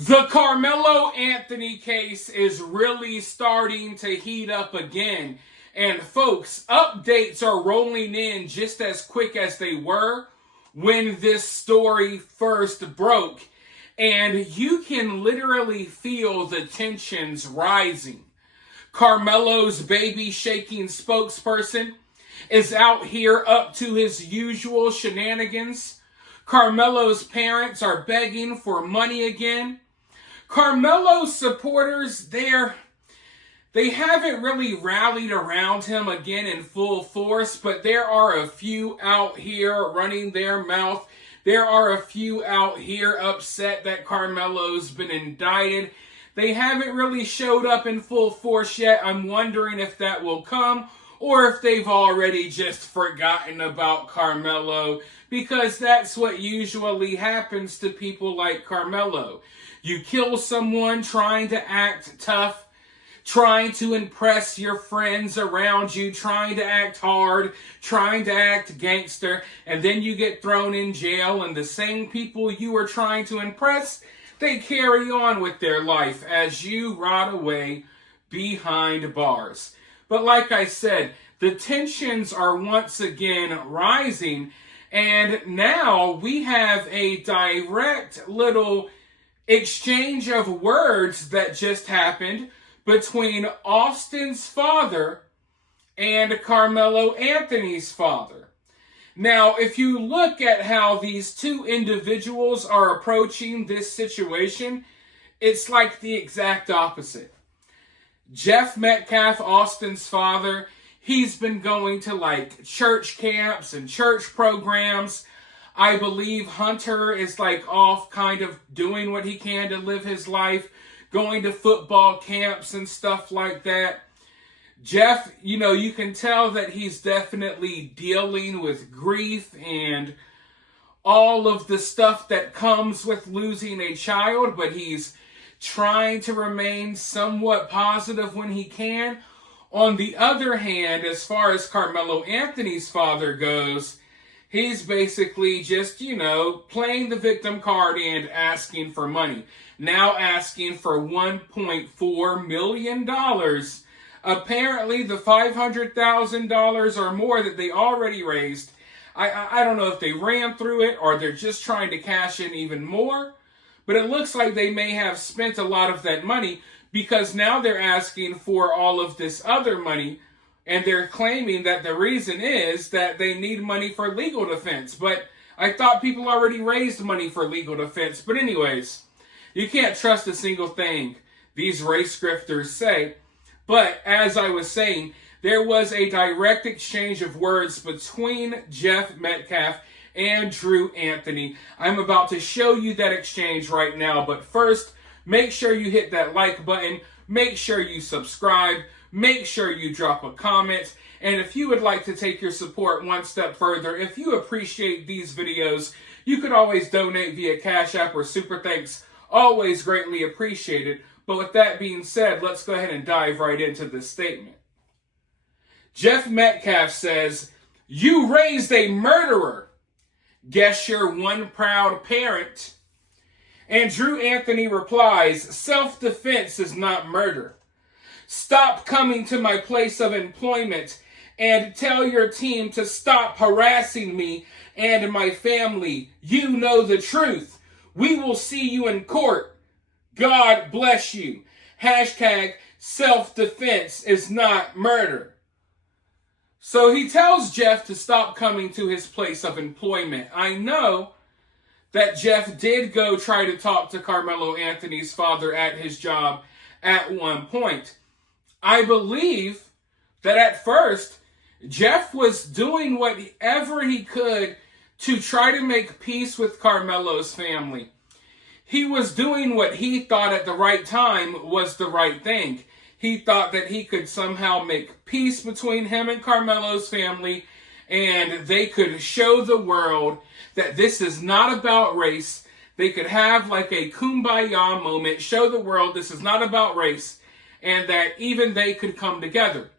The Karmelo Anthony case is really starting to heat up again. And folks, updates are rolling in just as quick as they were when this story first broke. And you can literally feel the tensions rising. Karmelo's baby shaking spokesperson is out here up to his usual shenanigans. Karmelo's parents are begging for money again. Karmelo's supporters, they haven't really rallied around him again in full force, but there are a few out here running their mouth. There are a few out here upset that Karmelo's been indicted. They haven't really showed up in full force yet. I'm wondering if that will come, or if they've already just forgotten about Karmelo, because that's what usually happens to people like Karmelo. You kill someone trying to act tough, trying to impress your friends around you, trying to act hard, trying to act gangster, and then you get thrown in jail, and the same people you were trying to impress, they carry on with their life as you rot away behind bars. But like I said, the tensions are once again rising, and now we have a direct little exchange of words that just happened between Austin's father and Karmelo Anthony's father. Now, if you look at how these two individuals are approaching this situation, it's like the exact opposite. Jeff Metcalf, Austin's father, he's been going to like church camps and church programs. I believe Hunter is like off kind of doing what he can to live his life, going to football camps and stuff like that. Jeff, you can tell that he's definitely dealing with grief and all of the stuff that comes with losing a child, but he's trying to remain somewhat positive when he can. On the other hand, as far as Karmelo Anthony's father goes, he's basically just, playing the victim card and asking for money. Now asking for $1.4 million. Apparently the $500,000 or more that they already raised, I don't know if they ran through it or they're just trying to cash in even more. But it looks like they may have spent a lot of that money, because now they're asking for all of this other money. And they're claiming that the reason is that they need money for legal defense. But I thought people already raised money for legal defense. But anyways, you can't trust a single thing these race grifters say. But as I was saying, there was a direct exchange of words between Jeff Metcalf and Drew Anthony. I'm about to show you that exchange right now. But first, make sure you hit that like button. Make sure you subscribe. Make sure you drop a comment. And if you would like to take your support one step further, if you appreciate these videos, you could always donate via Cash App or Super Thanks. Always greatly appreciated. But with that being said, let's go ahead and dive right into this statement. Jeff Metcalf says, "You raised a murderer. Guess you're one proud parent." And Drew Anthony replies, "Self-defense is not murder. Stop coming to my place of employment and tell your team to stop harassing me and my family. You know the truth. We will see you in court. God bless you. Hashtag self-defense is not murder." So he tells Jeff to stop coming to his place of employment. I know that Jeff did go try to talk to Karmelo Anthony's father at his job at one point. I believe that at first, Jeff was doing whatever he could to try to make peace with Karmelo's family. He was doing what he thought at the right time was the right thing. He thought that he could somehow make peace between him and Karmelo's family, and they could show the world that this is not about race. They could have like a kumbaya moment, show the world this is not about race, and that even they could come together.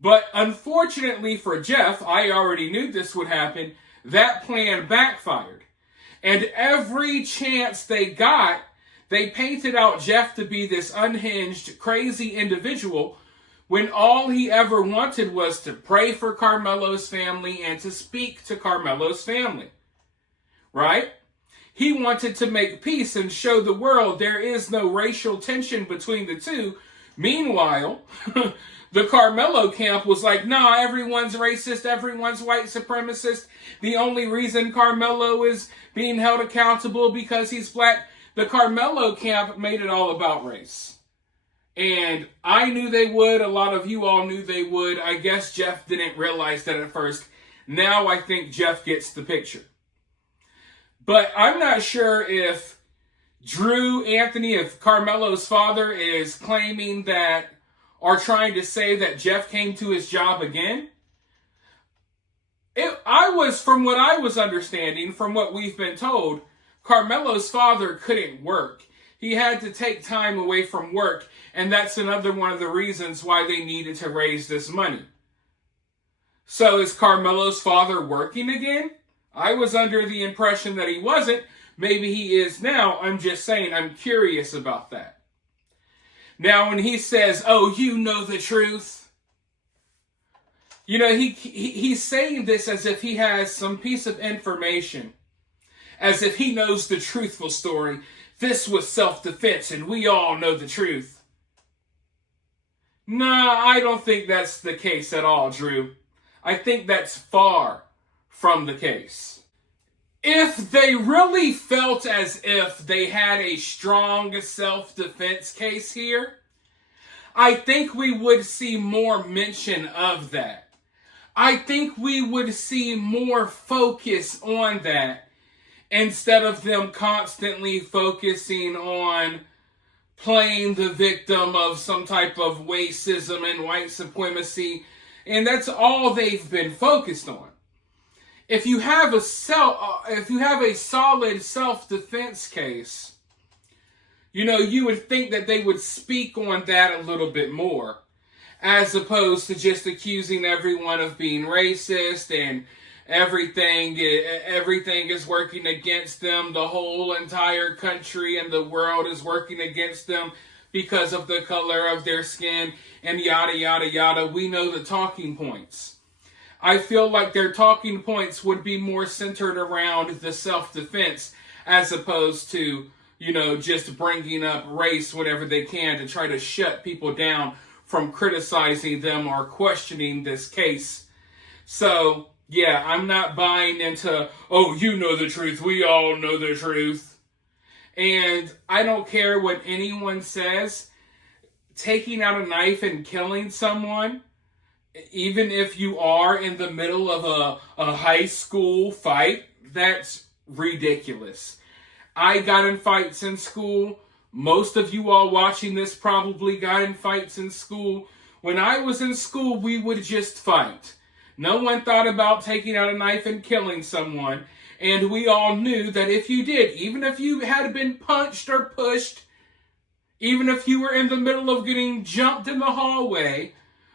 But unfortunately for Jeff, I already knew this would happen, that plan backfired. And every chance they got, They painted out Jeff to be this unhinged, crazy individual when all he ever wanted was to pray for Karmelo's family and to speak to Karmelo's family. Right? He wanted to make peace and show the world there is no racial tension between the two. Meanwhile, the Karmelo camp was like, nah, everyone's racist, everyone's white supremacist. The only reason Karmelo is being held accountable because he's black. The Karmelo camp made it all about race. And I knew they would. A lot of you all knew they would. I guess Jeff didn't realize that at first. Now I think Jeff gets the picture. But I'm not sure if Drew Anthony, if Karmelo's father, is claiming that or trying to say that Jeff came to his job again. From what I was understanding, from what we've been told, Karmelo's father couldn't work. He had to take time away from work, and that's another one of the reasons why they needed to raise this money. So is Karmelo's father working again? I was under the impression that he wasn't. Maybe he is now. I'm just saying, I'm curious about that. Now, when he says, oh, you know the truth. You know, he's saying this as if he has some piece of information. As if he knows the truthful story. This was self-defense and we all know the truth. Nah, I don't think that's the case at all, Drew. I think that's far from the case. If they really felt as if they had a strong self-defense case here, I think we would see more mention of that. I think we would see more focus on that instead of them constantly focusing on playing the victim of some type of racism and white supremacy. And that's all they've been focused on. If you have a solid self-defense case, you know, you would think that they would speak on that a little bit more, as opposed to just accusing everyone of being racist and everything is working against them. The whole entire country and the world is working against them because of the color of their skin and yada, yada, yada. We know the talking points. I feel like their talking points would be more centered around the self-defense as opposed to, you know, just bringing up race whenever they can to try to shut people down from criticizing them or questioning this case. So, yeah, I'm not buying into, oh, you know the truth, we all know the truth. And I don't care what anyone says. Taking out a knife and killing someone, even if you are in the middle of a high school fight, that's ridiculous. I got in fights in school. Most of you all watching this probably got in fights in school. When I was in school, we would just fight. No one thought about taking out a knife and killing someone. And we all knew that if you did, even if you had been punched or pushed, even if you were in the middle of getting jumped in the hallway,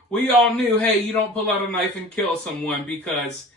we all knew, hey, you don't pull out a knife and kill someone because,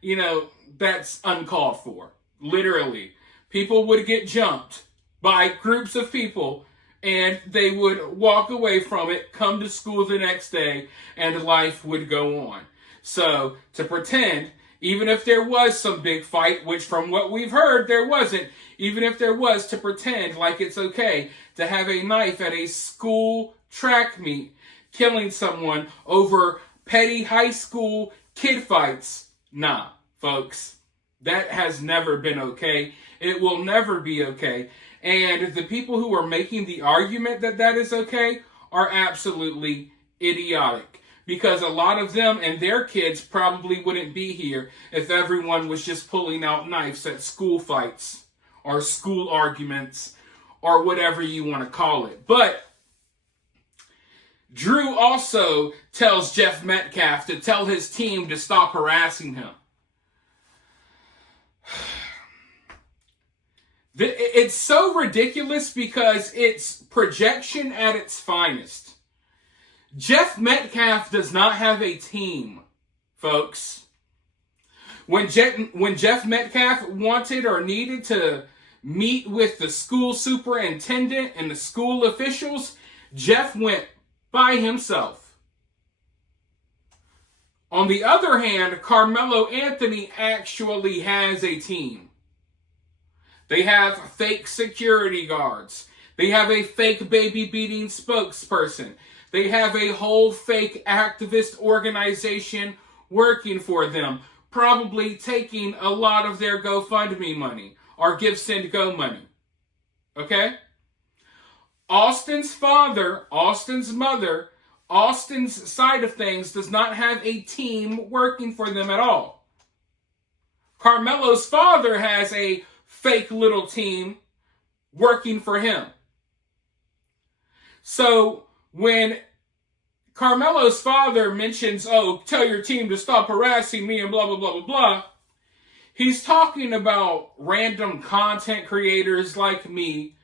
you know, that's uncalled for. Literally. People would get jumped by groups of people and they would walk away from it, come to school the next day, and life would go on. So, to pretend, even if there was some big fight, which from what we've heard, there wasn't, even if there was, to pretend like it's okay to have a knife at a school track meet, killing someone over petty high school kid fights. Nah, folks. That has never been okay. It will never be okay. And the people who are making the argument that that is okay are absolutely idiotic. Because a lot of them and their kids probably wouldn't be here if everyone was just pulling out knives at school fights or school arguments or whatever you want to call it. But Drew also tells Jeff Metcalf to tell his team to stop harassing him. It's so ridiculous because it's projection at its finest. Jeff Metcalf does not have a team, folks. When Jeff Metcalf wanted or needed to meet with the school superintendent and the school officials, Jeff went by himself. On the other hand, Karmelo Anthony actually has a team. They have fake security guards. They have a fake baby beating spokesperson. They have a whole fake activist organization working for them, probably taking a lot of their GoFundMe money or Give, Send, Go money. Okay? Austin's father, Austin's mother, Austin's side of things does not have a team working for them at all. Karmelo's father has a fake little team working for him. So when Karmelo's father mentions, oh, tell your team to stop harassing me and blah, blah, blah, blah, blah, he's talking about random content creators like me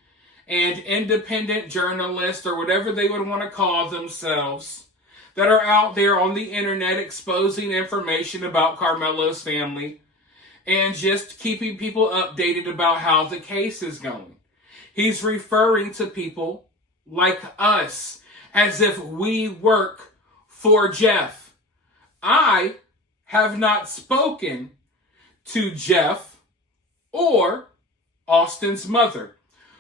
and independent journalists or whatever they would want to call themselves that are out there on the internet exposing information about Karmelo's family and just keeping people updated about how the case is going. He's referring to people like us as if we work for Jeff. I have not spoken to Jeff or Austin's mother.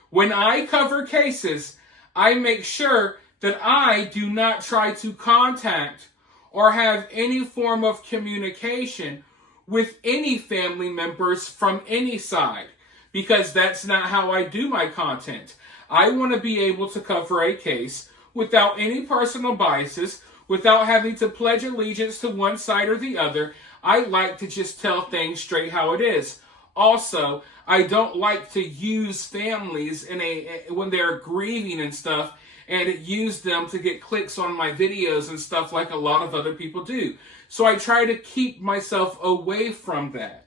When I cover cases, I make sure that I do not try to contact or have any form of communication with any family members from any side, because that's not how I do my content. I want to be able to cover a case without any personal biases, without having to pledge allegiance to one side or the other. I like to just tell things straight how it is. Also, I don't like to use families when they're grieving and stuff and use them to get clicks on my videos and stuff like a lot of other people do. So I try to keep myself away from that.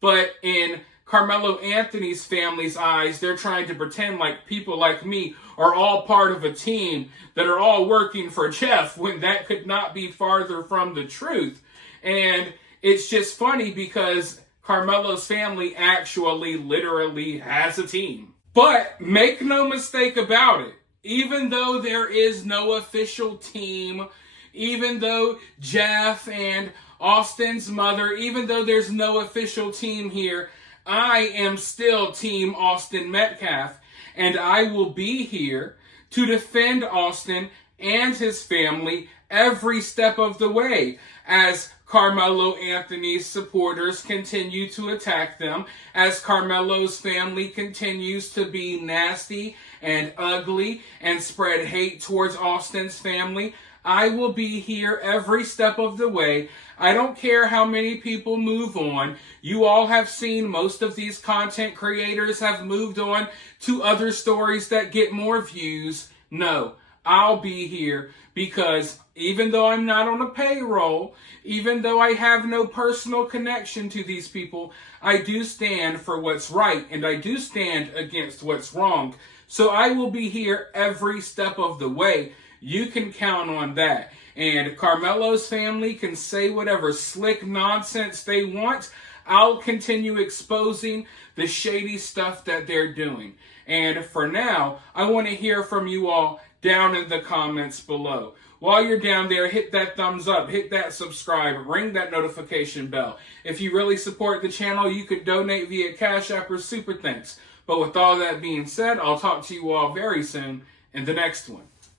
But in Karmelo Anthony's family's eyes, they're trying to pretend like people like me are all part of a team that are all working for Jeff, when that could not be farther from the truth. And it's just funny because Karmelo's family actually literally has a team. But make no mistake about it, even though there is no official team, even though Jeff and Austin's mother, even though there's no official team here, I am still Team Austin Metcalf, and I will be here to defend Austin and his family every step of the way as Karmelo Anthony's supporters continue to attack them, as Karmelo's family continues to be nasty and ugly and spread hate towards Austin's family. I will be here every step of the way. I don't care how many people move on. You all have seen most of these content creators have moved on to other stories that get more views. No, I'll be here because even though I'm not on a payroll, even though I have no personal connection to these people, I do stand for what's right and I do stand against what's wrong. So I will be here every step of the way. You can count on that. And Karmelo's family can say whatever slick nonsense they want. I'll continue exposing the shady stuff that they're doing. And for now, I want to hear from you all down in the comments below. While you're down there, hit that thumbs up, hit that subscribe, ring that notification bell. If you really support the channel, you could donate via Cash App or Super Thanks. But with all that being said, I'll talk to you all very soon in the next one.